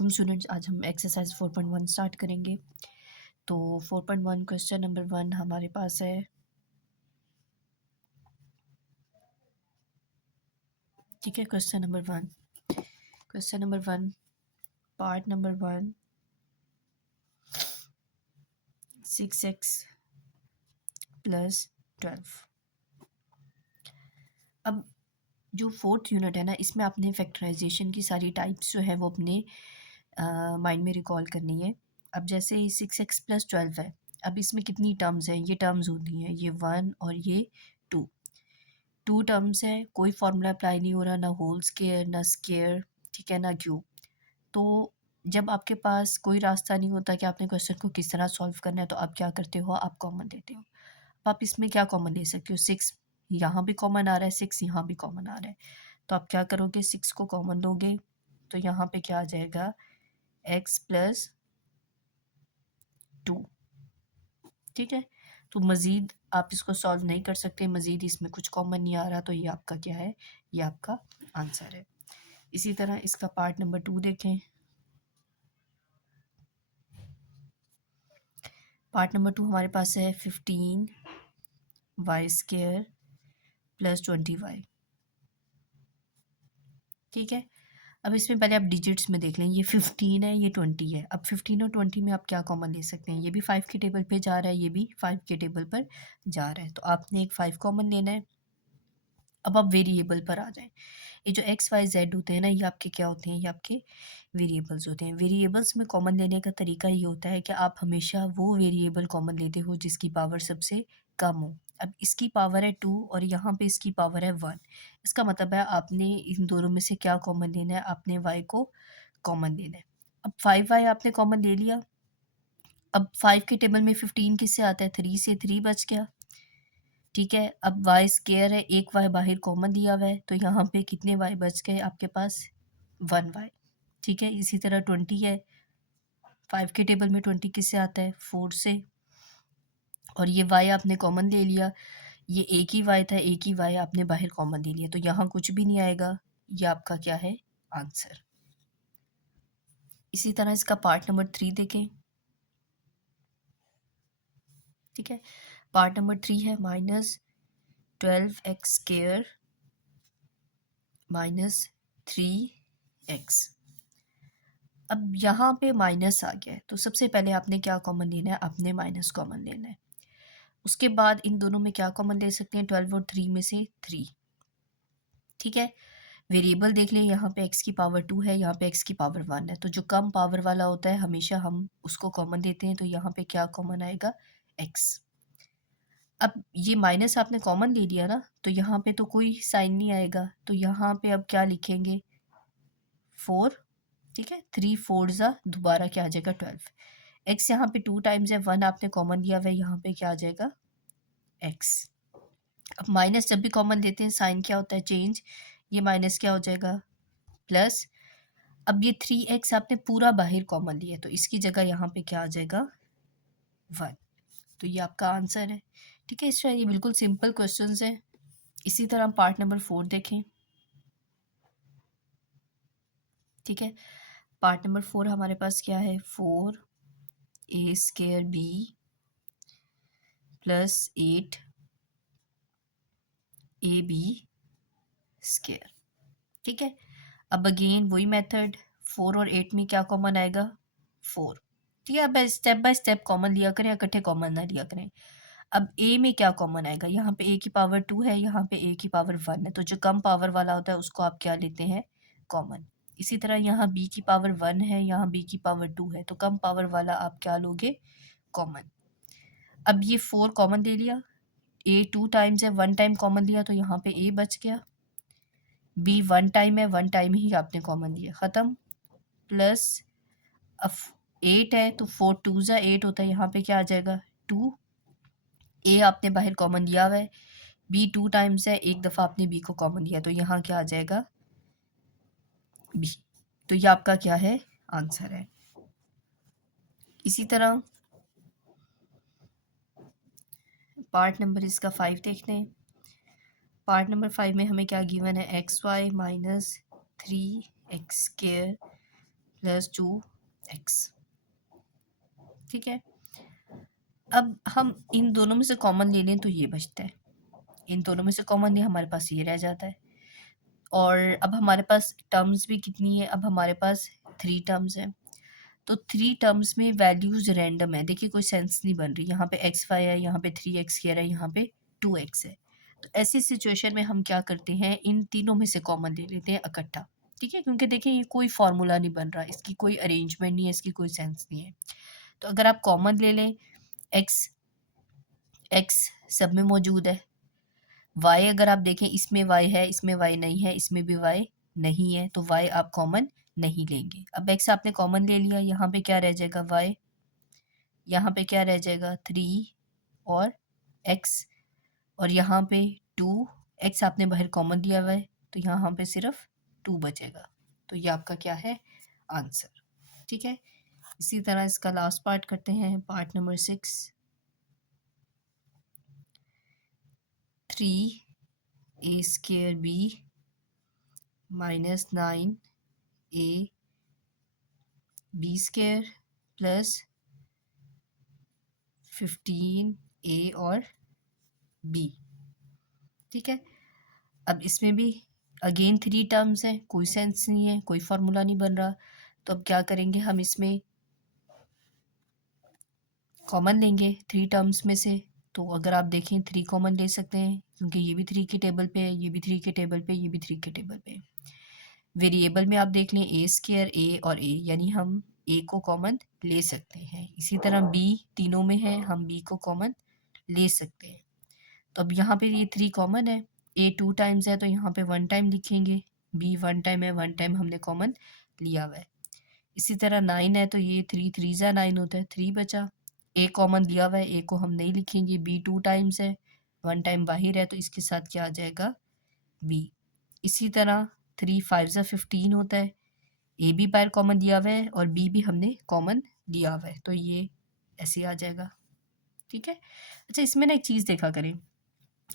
Welcome students. आज हम exercise 4.1 start करेंगे। तो 4.1 क्वेश्चन नंबर 1 हमारे पास है। ठीक है, question number 1 part number 1 6x + 12। अब जो फोर्थ यूनिट है ना, इसमें आपने फैक्टराइजेशन की सारी टाइप्स जो है वो अपने माइंड में रिकॉल करनी है। अब जैसे 6x + 12 है, अब इसमें कितनी टर्म्स हैं? ये टर्म्स होती हैं ये 1 और ये 2 टर्म्स हैं। कोई फार्मूला अप्लाई नहीं हो रहा, ना होल स्क्वायर ना स्क्वायर, ठीक है, ना क्यूब। तो जब आपके पास कोई रास्ता नहीं होता कि आपने क्वेश्चन को किस तरह सॉल्व करना है, तो आप क्या करते हो? आप कॉमन लेते हो। अब आप इसमें क्या कॉमन ले सकते हो? 6 यहाँ भी कॉमन आ रहा है, 6 यहाँ भी कॉमन आ रहा है। तो आप क्या करोगे? 6 को कॉमन लोगे तो यहाँ पे क्या आ जाएगा? x + 2। ठीक है, तो मज़ीद आप इसको सॉल्व नहीं कर सकते, मज़ीद इसमें कुछ कॉमन नहीं आ रहा, तो ये आपका क्या है? ये आपका आंसर है। इसी तरह इसका पार्ट नंबर 2 देखें। पार्ट नंबर 2 हमारे पास है 15y² + 20y। ठीक है, अब इसमें पहले आप डिजिट्स में देख लें। ये 15 है, ये 20 है। अब 15 और 20 में आप क्या कॉमन ले सकते हैं? ये भी 5 के टेबल पे जा रहा है, ये भी 5 के टेबल पर जा रहा है, तो आपने एक 5 कॉमन लेना है। अब आप वेरिएबल पर आ जाएं। ये जो एक्स वाई जेड होते हैं ना, ये आपके क्या होते हैं? ये आपके वेरिएबल्स होते हैं। वेरिएबल्स में कॉमन लेने का तरीका ये होता है कि आप हमेशा वो वेरिएबल कॉमन लेते हो जिसकी पावर सबसे कम हो। अब इसकी पावर है 2 और यहाँ पे इसकी पावर है 1। इसका मतलब है आपने इन दोनों में से क्या कॉमन लेना है? आपने वाई को कॉमन लेना है। अब 5y आपने कॉमन ले लिया। अब 5 के टेबल में 15 किससे आता है? 3 से, 3 बच गया। ठीक है, अब y² है, एक y बाहर कॉमन दिया हुआ है, तो यहाँ पे कितने y बच गए आपके पास? 1y। ठीक है, इसी तरह 20 है, 5 के टेबल में 20 किससे आता है? 4 से, और ये y आपने कॉमन ले लिया। ये एक ही y था, एक ही y आपने बाहर कॉमन ले लिया, तो यहाँ कुछ भी नहीं आएगा। ये आपका क्या है? आंसर। इसी तरह इसका पार्ट नंबर 3 देखें। ठीक है, पार्ट नंबर 3 है -12x² - 3x। अब यहाँ पे माइनस आ गया है, तो सबसे पहले आपने क्या कॉमन लेना है? आपने माइनस कॉमन लेना है। उसके बाद इन दोनों में क्या कॉमन ले सकते हैं? 12 और 3 में से 3। ठीक है, वेरिएबल देख लें, यहाँ पे x की पावर 2 है, यहाँ पे x की पावर 1 है, तो जो कम पावर वाला होता है हमेशा हम उसको कॉमन लेते हैं, तो यहाँ पे क्या कॉमन आएगा? x। अब ये माइनस आपने कॉमन ले लिया ना, तो यहाँ पे तो कोई साइन नहीं आएगा, तो यहाँ पे अब क्या लिखेंगे? 4। ठीक है, 3 4 ज़ा दोबारा क्या आ जाएगा? 12। x यहाँ पे 2 टाइम्स है, 1 आपने कॉमन लिया हुआ है, यहाँ पे क्या आ जाएगा? x। अब माइनस जब भी कॉमन लेते हैं साइन क्या होता है? चेंज। ये माइनस क्या हो जाएगा? प्लस। अब ये 3x आपने पूरा बाहर कॉमन लिया है, तो इसकी जगह यहाँ पे क्या आ जाएगा? 1। तो ये आपका आंसर है। ठीक है, इस तरह ये बिल्कुल सिंपल क्वेश्चंस हैं। इसी तरह हम पार्ट नंबर 4 देखें। ठीक है, पार्ट नंबर 4 हमारे पास क्या है? 4a² b + 8ab²। ठीक है, अब अगेन वही मेथड, 4 और 8 में क्या कॉमन आएगा? 4। ठीक है, अब स्टेप बाय स्टेप कॉमन लिया करें, इकट्ठे कॉमन ना लिया करें। अब a में क्या कॉमन आएगा? यहाँ पे a की पावर 2 है, यहाँ पे a की पावर 1 है, तो जो कम पावर वाला होता है उसको आप क्या लेते हैं? कॉमन। इसी तरह यहाँ b की पावर 1 है, यहाँ b की पावर 2 है, तो कम पावर वाला आप क्या लोगे? कॉमन। अब ये 4 कॉमन ले लिया, a 2 टाइम्स है, 1 टाइम कॉमन लिया, तो यहाँ पे a बच गया। b 1 टाइम है, 1 टाइम ही आपने कॉमन लिया, ख़त्म। प्लस अब 8 है, तो 4 2 ज़ा 8 होता है, यहाँ पे क्या आ जाएगा? 2। a आपने बाहर कॉमन लिया हुआ है, b 2 टाइम्स है, एक दफ़ा आपने b को कॉमन लिया, तो यहाँ क्या आ जाएगा? b। तो ये आपका क्या है? आंसर है। इसी तरह पार्ट नंबर इसका 5 देखते हैं। पार्ट नंबर 5 में हमें क्या गिवन है? xy - 3x² plus 2x। ठीक है, अब हम इन दोनों में से कॉमन ले लें तो ये बचता है, इन दोनों में से कॉमन नहीं, हमारे पास ये रह जाता है। और अब हमारे पास टर्म्स भी कितनी है, अब हमारे पास 3 टर्म्स हैं। तो 3 टर्म्स में वैल्यूज़ रैंडम है, देखिए कोई सेंस नहीं बन रही, यहाँ पे x5 है, यहाँ पे 3x है, यहाँ पे 2x है। तो ऐसी सिचुएशन में हम क्या करते हैं, इन तीनों में से कॉमन ले लेते हैं इकट्ठा। ठीक है, क्योंकि देखिए ये कोई फार्मूला नहीं बन रहा, इसकी कोई अरेंजमेंट नहीं है, इसकी कोई सेंस नहीं है। तो अगर आप कॉमन ले लें, x सब में मौजूद है, y अगर आप देखें इसमें y है, इसमें y नहीं है, इसमें भी y नहीं है, तो y आप कॉमन नहीं लेंगे। अब x आपने कॉमन ले लिया, यहाँ पे क्या रह जाएगा y, यहाँ पे क्या रह जाएगा 3 और x, और यहाँ पे 2, x आपने बाहर कॉमन लिया हुआ है तो यहाँ पे सिर्फ 2 बचेगा। तो ये आपका क्या है, आंसर। ठीक है, इसी तरह इसका लास्ट पार्ट करते हैं, part number 6। 3a² b minus 9a b² plus 15a और b। ठीक है, अब इसमें भी अगेन 3 टर्म्स हैं, कोई सेंस नहीं है, कोई फार्मूला नहीं बन रहा। तो अब क्या करेंगे, हम इसमें कॉमन लेंगे 3 टर्म्स में से। तो अगर आप देखें 3 कॉमन ले सकते हैं, क्योंकि ये भी 3 की टेबल पे है, ये भी 3 के टेबल पे, ये भी 3 के टेबल पे है। वेरिएबल में आप देख लें a² a और a, यानी हम a को कॉमन ले सकते हैं। इसी तरह b तीनों में है, हम b को कॉमन ले सकते हैं। तो अब यहाँ पे ये 3 कॉमन है, a 2 टाइम्स है तो यहाँ पे 1 टाइम लिखेंगे, b 1 टाइम है, 1 टाइम हमने कॉमन लिया हुआ है। इसी तरह 9 है तो ये 3 3 ज़ा 9 होता है, 3 बचा। a कॉमन दिया हुआ है, a को हम नहीं लिखेंगे, b 2 टाइम्स है, 1 टाइम बाहर है तो इसके साथ क्या आ जाएगा, b। इसी तरह 3 5 ज़ा 15 होता है, ए भी बाहर कॉमन दिया हुआ है और बी भी हमने कॉमन दिया हुआ है, तो ये ऐसे आ जाएगा। ठीक है, अच्छा इसमें ना एक चीज़ देखा करें,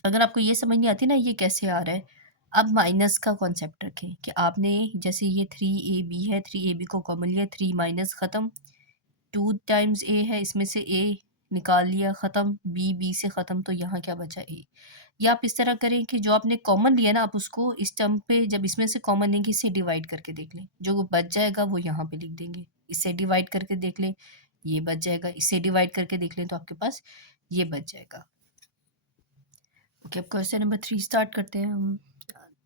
अगर आपको ये समझ नहीं आती ना ये कैसे आ रहा है, अब माइनस का कॉन्सेप्ट रखें कि आपने जैसे ये 3ab है, 3ab को कॉमन लिया, 3 माइनस ख़त्म, 2 टाइम्स a है, इसमें से a निकाल लिया, ख़त्म, b से ख़त्म, तो यहाँ क्या बचा a। या आप इस तरह करें कि जो आपने कॉमन लिया ना, आप उसको इस टर्म पे जब इसमें से कॉमन लेंगे इससे डिवाइड करके देख लें, जो बच जाएगा वो यहाँ पे लिख देंगे, इससे डिवाइड करके देख लें ये बच जाएगा, इससे डिवाइड करके देख लें तो आपके पास ये बच जाएगा। ओके, अब क्वेश्चन नंबर 3 स्टार्ट करते हैं हम।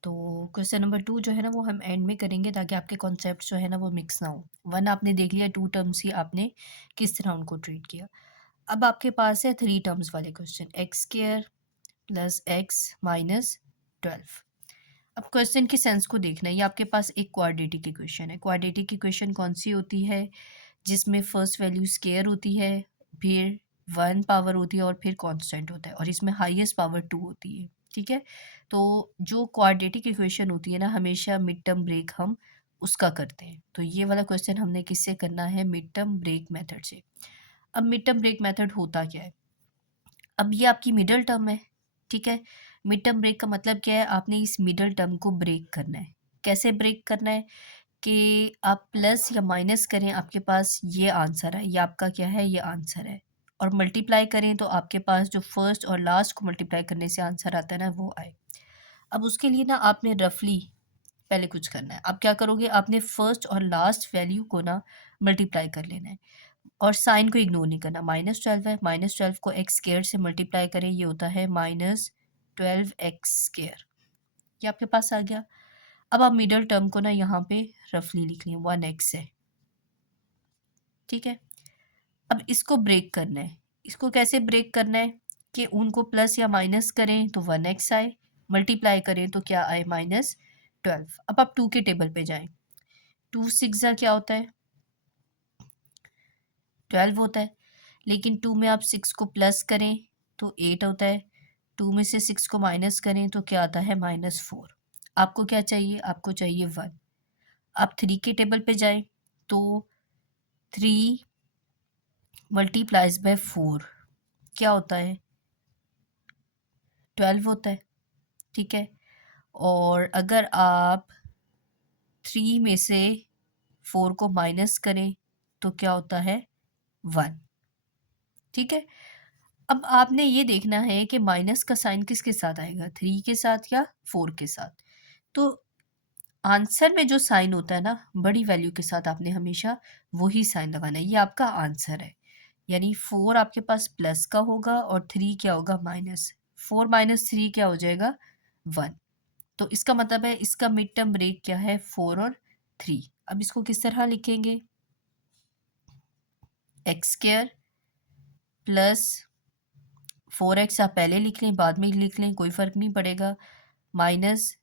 तो क्वेश्चन नंबर 2 जो है ना वो हम एंड में करेंगे ताकि आपके कॉन्सेप्ट जो है ना वो मिक्स ना हो। 1 आपने देख लिया, 2 टर्म्स ही आपने किस तरह उनको ट्रीट किया। अब आपके पास है 3 टर्म्स वाले question, x² plus x minus 12। अब क्वेश्चन के सेंस को देखना है, ये आपके पास एक क्वाड्रेटिक इक्वेशन है। क्वाड्रेटिक इक्वेशन कौन सी होती है, जिसमें फर्स्ट वैल्यू स्केयर होती है, फिर 1 पावर होती है और फिर कांस्टेंट होता है, और इसमें हाईएस्ट पावर 2 होती है। ठीक है, तो जो क्वाड्रेटिक इक्वेशन होती है ना, हमेशा मिड टर्म ब्रेक हम उसका करते हैं। तो ये वाला क्वेश्चन हमने किससे करना है, मिड टर्म ब्रेक मेथड से। अब मिड टर्म ब्रेक मेथड होता क्या है, अब ये आपकी मिडल टर्म है। ठीक है, मिड टर्म ब्रेक का मतलब क्या है, आपने इस मिडल टर्म को ब्रेक करना है। कैसे ब्रेक करना है कि आप प्लस या माइनस करें, आपके पास ये आंसर है, ये आपका क्या है, ये आंसर है, और मल्टीप्लाई करें तो आपके पास जो फर्स्ट और लास्ट को मल्टीप्लाई करने से आंसर आता है ना वो आए। अब उसके लिए ना आपने रफली पहले कुछ करना है। आप क्या करोगे, आपने फर्स्ट और लास्ट वैल्यू को ना मल्टीप्लाई कर लेना है, और साइन को इग्नोर नहीं करना। -12 है, -12 को x² से मल्टीप्लाई करें, ये होता है -12x²। ये आपके पास आ गया। अब आप मिडल टर्म को ना यहाँ पे रफली लिख लें, 1x है। ठीक है, अब इसको ब्रेक करना है। इसको कैसे ब्रेक करना है कि उनको प्लस या माइनस करें तो 1x आए, मल्टीप्लाई करें तो क्या आए, -12। अब आप 2 के टेबल पे जाएं, 2 6 क्या होता है, 12 होता है, लेकिन 2 में आप 6 को प्लस करें तो 8 होता है, 2 में से 6 को माइनस करें तो क्या आता है, -4। आपको क्या चाहिए, आपको चाहिए 1। आप 3 के टेबल पे जाएं तो 3 मल्टीप्लाइज बाय 4 क्या होता है, 12 होता है। ठीक है, और अगर आप 3 में से 4 को माइनस करें तो क्या होता है 1। ठीक है, अब आपने ये देखना है कि माइनस का साइन किसके साथ आएगा, 3 के साथ या 4 के साथ। तो आंसर में जो साइन होता है ना, बड़ी वैल्यू के साथ आपने हमेशा वही साइन लगाना है। ये आपका आंसर है, यानी 4 आपके पास प्लस का होगा और 3 क्या होगा माइनस। 4 माइनस 3 क्या हो जाएगा 1। तो इसका मतलब है इसका मिड टर्म ब्रेक क्या है 4 और 3। अब इसको किस तरह लिखेंगे, एक्स स्क्वायर प्लस 4x आप पहले लिख लें बाद में लिख लें कोई फ़र्क नहीं पड़ेगा, माइनस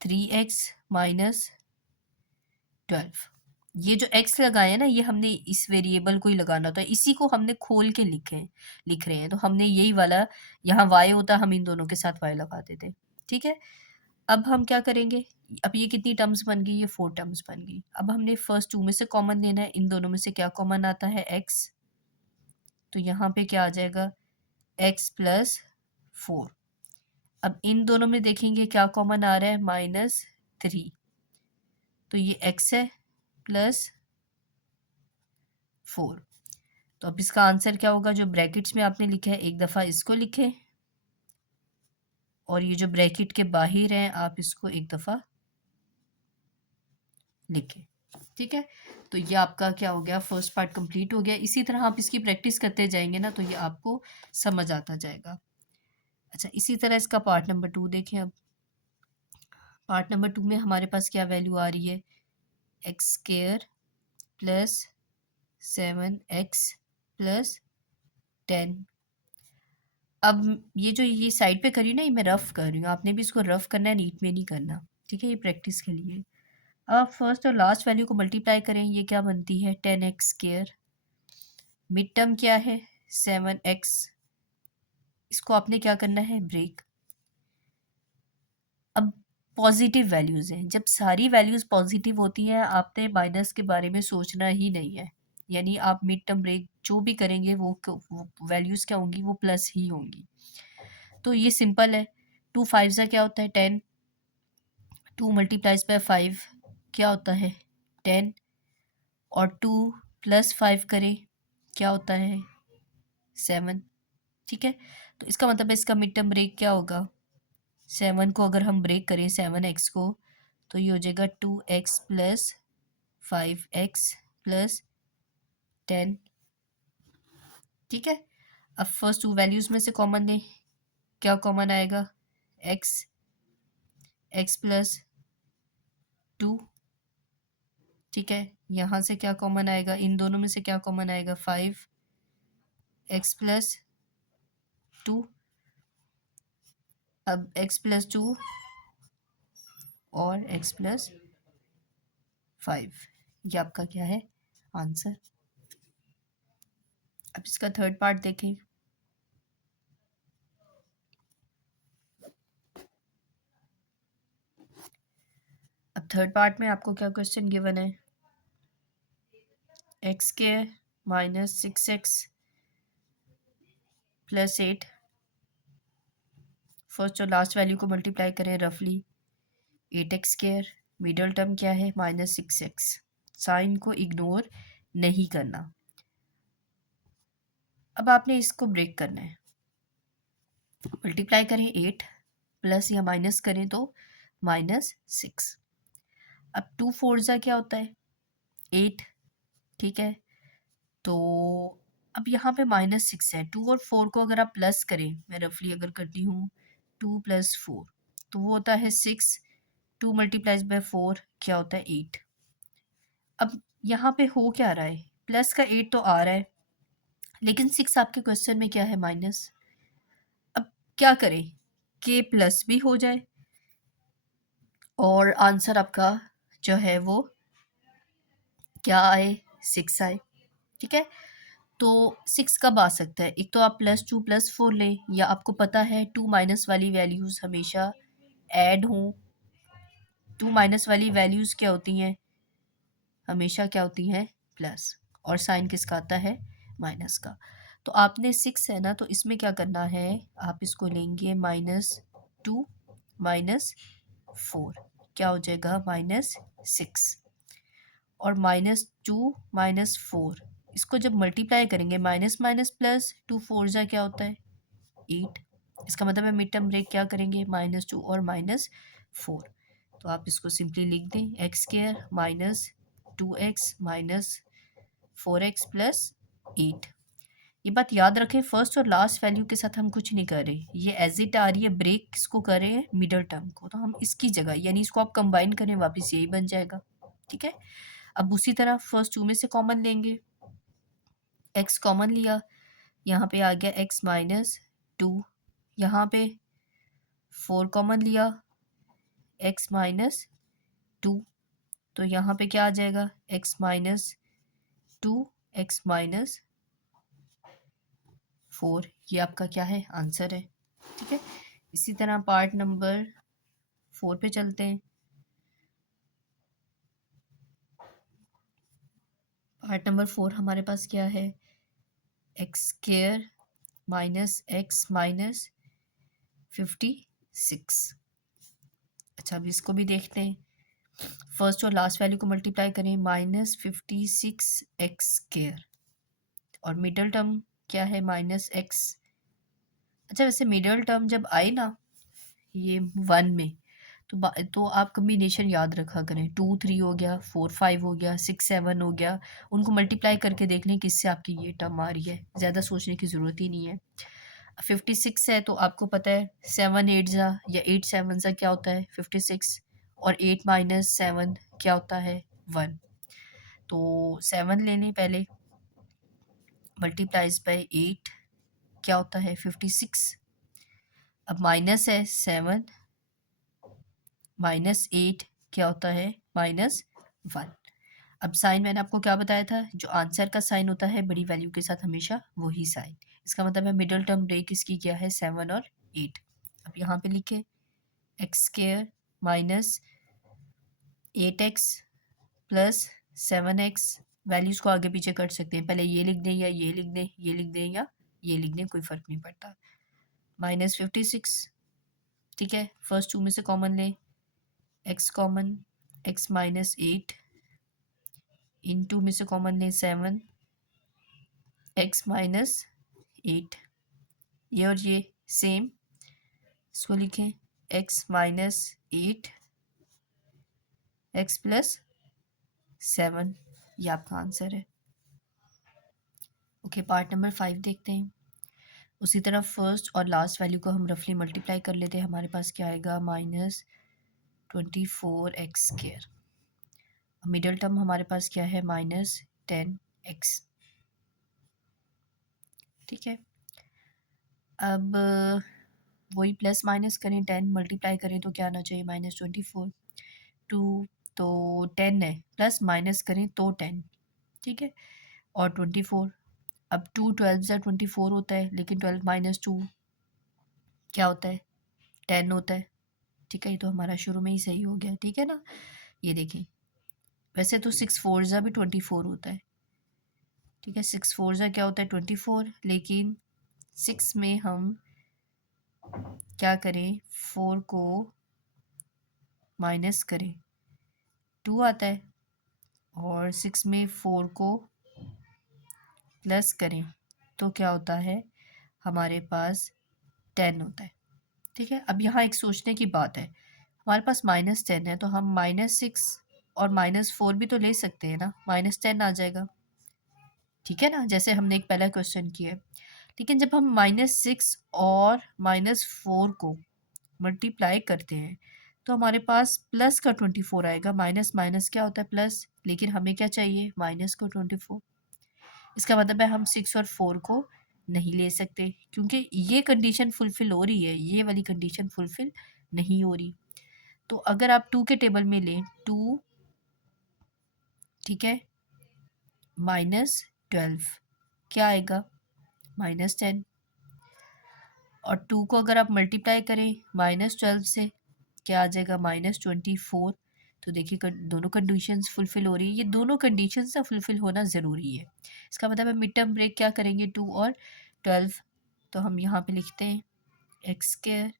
3x माइनस 12। ये जो x लगाए हैं ना, ये हमने इस वेरिएबल को ही लगाना होता है, इसी को हमने खोल के लिख रहे हैं। तो हमने यही वाला, यहाँ y होता हम इन दोनों के साथ y लगाते थे। ठीक है, अब हम क्या करेंगे, अब ये कितनी टर्म्स बन गई, ये 4 टर्म्स बन गई। अब हमने फर्स्ट 2 में से कॉमन लेना है, इन दोनों में से क्या कॉमन आता है x। तो यहाँ पे क्या आ जाएगा x प्लस 4। अब इन दोनों में देखेंगे क्या कॉमन आ रहा है -3। तो ये x है प्लस 4। तो अब इसका आंसर क्या होगा, जो ब्रैकेट्स में आपने लिखा है एक दफ़ा इसको लिखें और ये जो ब्रैकेट के बाहर हैं आप इसको एक दफ़ा लिखें। ठीक है, तो ये आपका क्या हो गया, फर्स्ट पार्ट कंप्लीट हो गया। इसी तरह आप इसकी प्रैक्टिस करते जाएंगे ना तो ये आपको समझ आता जाएगा। अच्छा, इसी तरह इसका पार्ट नंबर 2 देखें। अब पार्ट नंबर 2 में हमारे पास क्या वैल्यू आ रही है, x square plus 7x plus 10। अब ये जो ये साइड पे करी ना, ये मैं रफ़ कर रही हूँ, आपने भी इसको रफ़ करना है, नीट में नहीं करना। ठीक है, ये प्रैक्टिस के लिए। अब फर्स्ट और लास्ट वैल्यू को मल्टीप्लाई करें, ये क्या बनती है 10x स्क्वायर। मिड टर्म क्या है 7x। इसको आपने क्या करना है ब्रेक। अब पॉजिटिव वैल्यूज़ हैं, जब सारी वैल्यूज़ पॉजिटिव होती हैं आपने माइनस के बारे में सोचना ही नहीं है। यानी आप मिड टर्म ब्रेक जो भी करेंगे वो वैल्यूज़ क्या होंगी, वो प्लस ही होंगी। तो ये सिंपल है, 2 5 ज़ा क्या होता है 10, 2 मल्टीप्लाइज बाय 5 क्या होता है 10, और 2 प्लस 5 करें क्या होता है 7। ठीक है, तो इसका मतलब है इसका मिड टर्म ब्रेक क्या होगा, 7 को अगर हम ब्रेक करें 7x को तो ये हो जाएगा 2x प्लस 5x प्लस 10। ठीक है, अब फर्स्ट 2 वैल्यूज़ में से कॉमन लें, क्या कॉमन आएगा x प्लस 2। ठीक है, यहाँ से क्या कॉमन आएगा, इन दोनों में से क्या कॉमन आएगा 5x प्लस 2। अब x प्लस 2 और x प्लस 5, ये आपका क्या है आंसर। अब इसका थर्ड पार्ट देखें। अब थर्ड पार्ट में आपको क्या क्वेश्चन गिवन है, x square minus 6x plus 8। First और लास्ट वैल्यू को मल्टीप्लाई करें रफली 8x स्क्वायर। मिडल टर्म क्या है -6x। साइन को इग्नोर नहीं करना। अब आपने इसको ब्रेक करना है, मल्टीप्लाई करें 8 प्लस या माइनस करें तो -6। अब 2 4 ज़ा क्या होता है 8। ठीक है, तो अब यहाँ पे -6 है, 2 और 4 को अगर आप प्लस करें, मैं रफली अगर करती हूँ 2 + 4 तो वो होता है 6। 2 मल्टीप्लाइज बाय 4 क्या होता है 8। अब यहाँ पे हो क्या रहा है, प्लस का 8 तो आ रहा है लेकिन 6 आपके क्वेश्चन में क्या है माइनस। अब क्या करें कि प्लस भी हो जाए और आंसर आपका जो है वो क्या आए 6 आए। ठीक है, तो 6 कब आ सकता है, एक तो आप +2 + 4 लें, या आपको पता है 2 माइनस वाली वैल्यूज़ हमेशा ऐड हों। 2 माइनस वाली वैल्यूज़ क्या होती हैं, हमेशा क्या होती हैं प्लस, और साइन किसका आता है माइनस का। तो आपने 6 है ना, तो इसमें क्या करना है, आप इसको लेंगे -2 -4 क्या हो जाएगा -6। और -2 - 4, इसको जब मल्टीप्लाई करेंगे माइनस माइनस प्लस, 2 4 जा क्या होता है 8। इसका मतलब है मिड टर्म ब्रेक क्या करेंगे -2 और -4। तो आप इसको सिंपली लिख दें x square -2x -4x plus 8। ये बात याद रखें, फर्स्ट और लास्ट वैल्यू के साथ हम कुछ नहीं कर रहे, ये एज इट आ रही है, ब्रेक किसको कर रहे हैं मिडल टर्म को, तो हम इसकी जगह यानी इसको आप कंबाइन करें वापस यही बन जाएगा। ठीक है, अब उसी तरह फर्स्ट 2 में से कॉमन लेंगे, x कॉमन लिया, यहाँ पे आ गया x -2, यहाँ पे 4 कॉमन लिया x -2, तो यहाँ पे क्या आ जाएगा x -2 x -4, ये आपका क्या है आंसर है। ठीक है, इसी तरह पार्ट नंबर 4 पे चलते हैं। पार्ट नंबर 4 हमारे पास क्या है एक्स स्क्वायर -x -56। अच्छा, अब इसको भी देखते हैं, फर्स्ट और लास्ट वैल्यू को मल्टीप्लाई करें -56x², और मिडल टर्म क्या है -x। अच्छा, वैसे मिडल टर्म जब आए ना ये 1 में, तो आप कम्बिनेशन याद रखा करें, 2 3 हो गया, 4 5 हो गया, 6 7 हो गया, उनको मल्टीप्लाई करके देख लें किससे आपकी ये टर्म आ रही है, ज़्यादा सोचने की ज़रूरत ही नहीं है। 56 है तो आपको पता है 7 8 ज़ा या 8 7 ज़ा क्या होता है 56, और 8 -7 क्या होता है 1। तो 7 ले लें पहले, मल्टीप्लाइज बाय 8 क्या होता है 56। अब माइनस है 7 -8 क्या होता है -1। अब साइन मैंने आपको क्या बताया था, जो आंसर का साइन होता है बड़ी वैल्यू के साथ हमेशा वही साइन, इसका मतलब है मिडल टर्म ब्रेक इसकी क्या है 7 और 8। अब यहाँ पे लिखे x² -8x plus 7x, values को आगे पीछे कर सकते हैं, पहले ये लिख दें या ये लिख दें, ये लिख दें या ये लिख दें, कोई फ़र्क नहीं पड़ता, -56। ठीक है, फर्स्ट 2 में से कॉमन लें, x कॉमन x -8, इन 2 में से कॉमन लें 7 x -8, ये और ये सेम, इसको लिखें x -8 x प्लस 7, ये आपका आंसर है। ओके, पार्ट नंबर 5 देखते हैं। उसी तरह फर्स्ट और लास्ट वैल्यू को हम रफली मल्टीप्लाई कर लेते हैं, हमारे पास क्या आएगा -24x²। मिडल टर्म हमारे पास क्या है -10x। ठीक है, अब वही प्लस माइनस करें, 10 मल्टीप्लाई करें तो क्या आना चाहिए -24, 2 तो 10 है, प्लस माइनस करें तो 10। ठीक है, और 24, अब 2 12 ज़ा 24 होता है, लेकिन 12 - 2 क्या होता है 10 होता है। ठीक है, ये तो हमारा शुरू में ही सही हो गया। ठीक है ना, ये देखें, वैसे तो 6 4 ज़ा भी 24 होता है। ठीक है, 6 4 ज़ा क्या होता है 24, लेकिन 6 में हम क्या करें 4 को माइनस करें 2 आता है, और 6 में 4 को प्लस करें तो क्या होता है हमारे पास 10 होता है। ठीक है, अब यहाँ एक सोचने की बात है, हमारे पास -10 है तो हम -6 और -4 भी तो ले सकते हैं ना, -10 आ जाएगा। ठीक है ना, जैसे हमने एक पहला क्वेश्चन किया है, लेकिन जब हम -6 और -4 को मल्टीप्लाई करते हैं तो हमारे पास प्लस का 24 आएगा, माइनस माइनस क्या होता है प्लस, लेकिन हमें क्या चाहिए माइनस का 24। इसका मतलब है हम 6 और 4 को नहीं ले सकते, क्योंकि ये कंडीशन फुलफिल हो रही है, ये वाली कंडीशन फुलफिल नहीं हो रही। तो अगर आप 2 के टेबल में लें 2, ठीक है, -12 क्या आएगा -10, और 2 को अगर आप मल्टीप्लाई करें -12 से क्या आ जाएगा -24। तो देखिए दोनों कंडीशंस फुलफिल हो रही है, ये दोनों कंडीशंस ना फुलफिल होना ज़रूरी है। इसका मतलब है मिड टर्म ब्रेक क्या करेंगे 2 और 12, तो हम यहाँ पे लिखते हैं x²,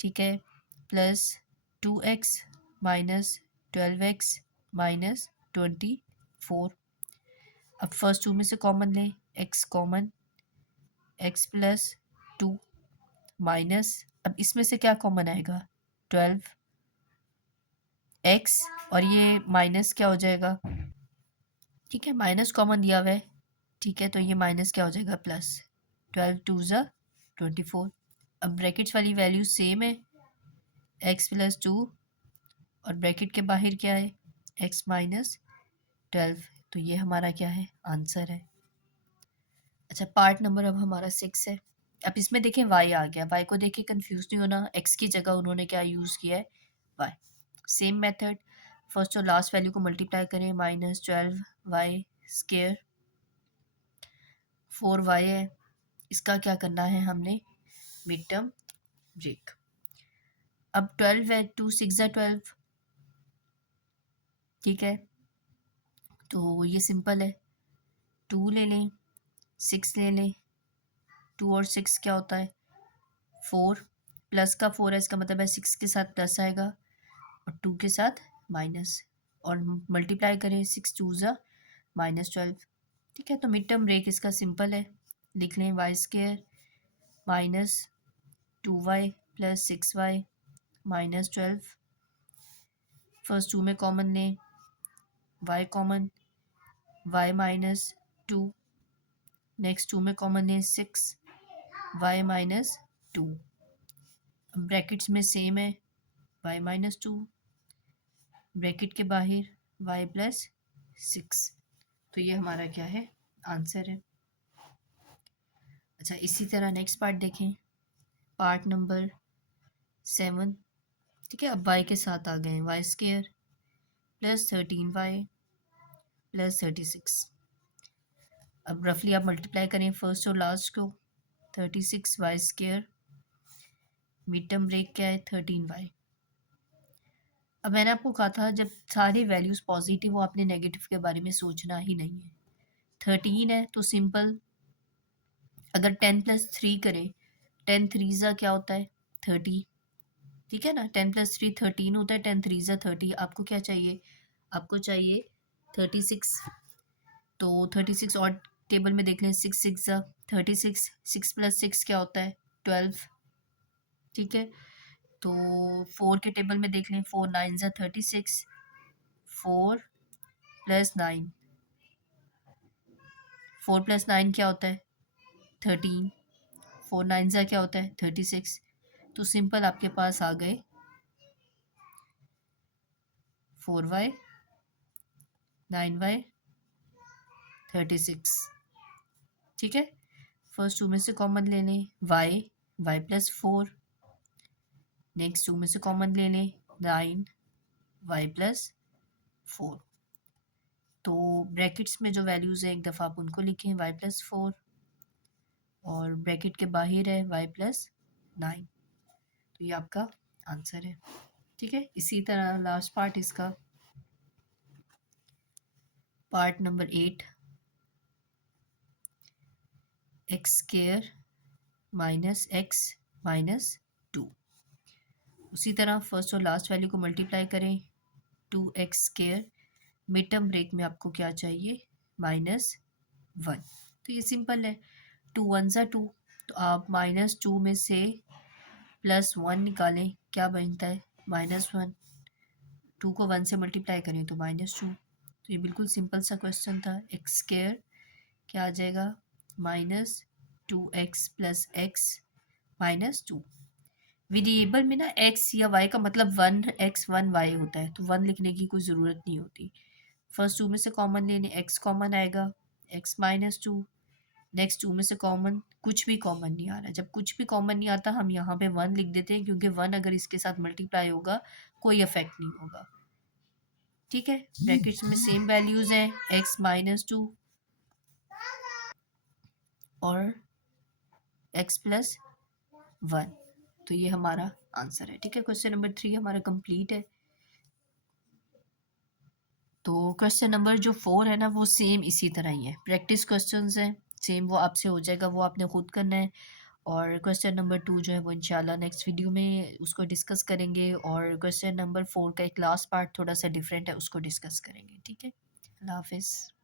ठीक है, प्लस 2x -12x -24, 4। अब फर्स्ट टू में से कॉमन लें, x common, x plus 2 minus, अब इसमें से क्या कॉमन आएगा, 12 x, और ये माइनस क्या हो जाएगा, ठीक है, माइनस कॉमन दिया हुआ है, ठीक है, तो ये माइनस क्या हो जाएगा, प्लस 12 टू ज़ा 24। अब ब्रैकेट्स वाली वैल्यू सेम है, x प्लस 2, और ब्रैकेट के बाहर क्या है, x माइनस 12। तो ये हमारा क्या है, आंसर है। अच्छा, पार्ट नंबर अब हमारा 6 है। अब इसमें देखें y आ गया, y को देख के कन्फ्यूज़ नहीं होना, x की जगह उन्होंने क्या यूज़ किया है, y। सेम मेथड, फर्स्ट और लास्ट वैल्यू को मल्टीप्लाई करें, -12y स्क्वायर 4y है, इसका क्या करना है हमने, मिड टर्म ब्रेक। अब 12 है, 2 6 12, ठीक है, तो ये सिंपल है, 2 ले लें, 6 ले लें, 2 और 6 क्या होता है, 4, प्लस का 4 है, इसका मतलब है 6 के साथ प्लस आएगा और 2 के साथ माइनस, और मल्टीप्लाई करें, 6 टू ज़ा -12, ठीक है। तो मिड टर्म ब्रेक इसका सिंपल है, लिख लें y square minus 2y plus 6y minus 12, first 2 में कॉमन लें, y common, y minus 2, next 2 में कॉमन लें 6 y माइनस 2, ब्रैकेट्स में सेम है, y माइनस 2, ब्रैकेट के बाहर y प्लस 6। तो ये हमारा क्या है, आंसर है। अच्छा, इसी तरह नेक्स्ट पार्ट देखें, पार्ट नंबर 7, ठीक है। अब y के साथ आ गए, y square plus 13y plus 36। अब रफली आप मल्टीप्लाई करें फर्स्ट और लास्ट को, 36y square, mid term break क्या है, 13y। अब मैंने आपको कहा था जब सारी वैल्यूज़ पॉजिटिव हो आपने नेगेटिव के बारे में सोचना ही नहीं है। 13 है तो सिंपल, अगर 10 प्लस 3 करें, 10 थ्री ज़ा क्या होता है, 30, ठीक है ना, 10 प्लस 3 13 होता है, 10 थ्री ज़ा 30। आपको क्या चाहिए, आपको चाहिए 36। तो 36 और टेबल में देख लें, 6 6 ज़ा 36, 6 प्लस 6 क्या होता है, 12, ठीक है। तो 4 के टेबल में देख लें, 4 9 ज़ा 36, 4 प्लस 9, 4 प्लस 9 क्या होता है, 13, 4 9 ज़ा क्या होता है, 36। तो सिंपल आपके पास आ गए 4y 9y 36, ठीक है। फर्स्ट 2 में से कॉमन ले लें, y प्लस 4, नेक्स्ट 2 में से कॉमन ले लें, 9 y प्लस 4। तो ब्रैकेट्स में जो वैल्यूज़ हैं एक दफ़ा आप उनको लिखें, y प्लस 4, और ब्रैकेट के बाहर है y प्लस 9। तो ये आपका आंसर है, ठीक है। इसी तरह लास्ट पार्ट इसका, part number 8, x square minus x minus 2। उसी तरह फर्स्ट और लास्ट वैल्यू को मल्टीप्लाई करें, 2x square, mid term break में आपको क्या चाहिए, -1। तो ये सिंपल है, 2 1 ज़ा 2, तो आप -2 में से +1 निकालें, क्या बनता है, -1। 2 को 1 से मल्टीप्लाई करें तो -2। तो ये बिल्कुल सिंपल सा क्वेश्चन था। एक्स स्क्वायर क्या आ जाएगा, -2x प्लस एक्स -2। वेरिएबल में ना x या y का मतलब 1x 1y होता है, तो 1 लिखने की कोई ज़रूरत नहीं होती। फर्स्ट 2 में से कॉमन लेने, x कॉमन आएगा, x -2, नेक्स्ट 2 में से कॉमन, कुछ भी कॉमन नहीं आ रहा। जब कुछ भी कॉमन नहीं आता हम यहाँ पे 1 लिख देते हैं, क्योंकि 1 अगर इसके साथ मल्टीप्लाई होगा कोई इफेक्ट नहीं होगा, ठीक है। ब्रैकेट्स में सेम वैल्यूज़ हैं, x -2 और x प्लस 1। तो ये हमारा आंसर है, ठीक है। क्वेश्चन नंबर 3 हमारा कंप्लीट है। तो क्वेश्चन नंबर जो 4 है ना वो सेम इसी तरह ही है, प्रैक्टिस क्वेश्चंस हैं, सेम वो आपसे हो जाएगा, वो आपने खुद करना है। और क्वेश्चन नंबर 2 जो है वो इंशाल्लाह नेक्स्ट वीडियो में उसको डिस्कस करेंगे, और क्वेश्चन नंबर 4 का एक लास्ट पार्ट थोड़ा सा डिफरेंट है, उसको डिस्कस करेंगे, ठीक है। अल्लाह हाफ़िज़।